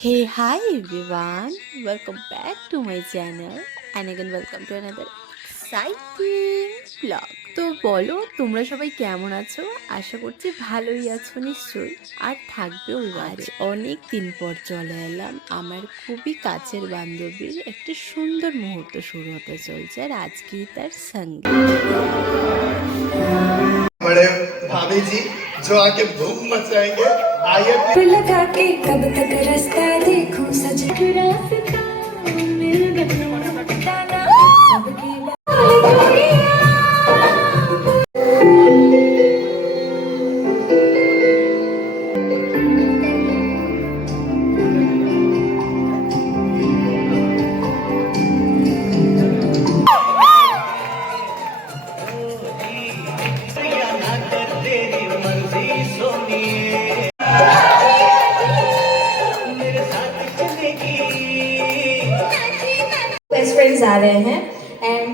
Hey, hi everyone, welcome back to my channel and again welcome to another exciting vlog. তো বলো তোমরা সবাই কেমন আছো? আশা করছি ভালোই আছো নিশ্চয়ই, আর থাকবেও আজ অনেক দিন পর চলে এলাম আমার খুবই কাছের বান্ধবীর একটি সুন্দর মুহূর্ত শুরু হতে চলছে, আর আজকেই তার সঙ্গে बड़े भाभी जी जो आके धूम मचाएंगे। आइए लगा के कब तक रास्ता देखूं सच रास्ता मिल गया बताना सबकी बेस्ट फ्रेंड्स आ रहे हैं एंड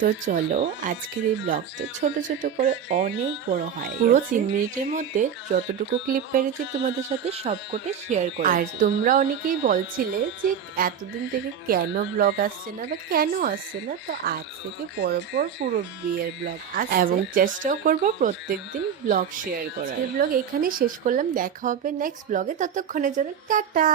তো চলো আজকের এই ব্লগ তো ছোট ছোট করে অনেক বড় হয়, পুরো 3 মিনিটের মধ্যে যতটুকু ক্লিপ পেরেছি তোমাদের সাথে সবকটা শেয়ার করে। আর তোমরা অনেকেই বলছিলে যে এতদিন থেকে কেন ব্লগ আসছে না বা কেন আসছে না, তো আজ থেকে পরপর পুরো বিয়ের ব্লগ আসছে এবং চেষ্টাও করবো প্রত্যেকদিন ব্লগ শেয়ার করার। এই ব্লগ এখানেই শেষ করলাম, দেখা হবে নেক্সট ব্লগে, ততক্ষণের জন্য টাটা।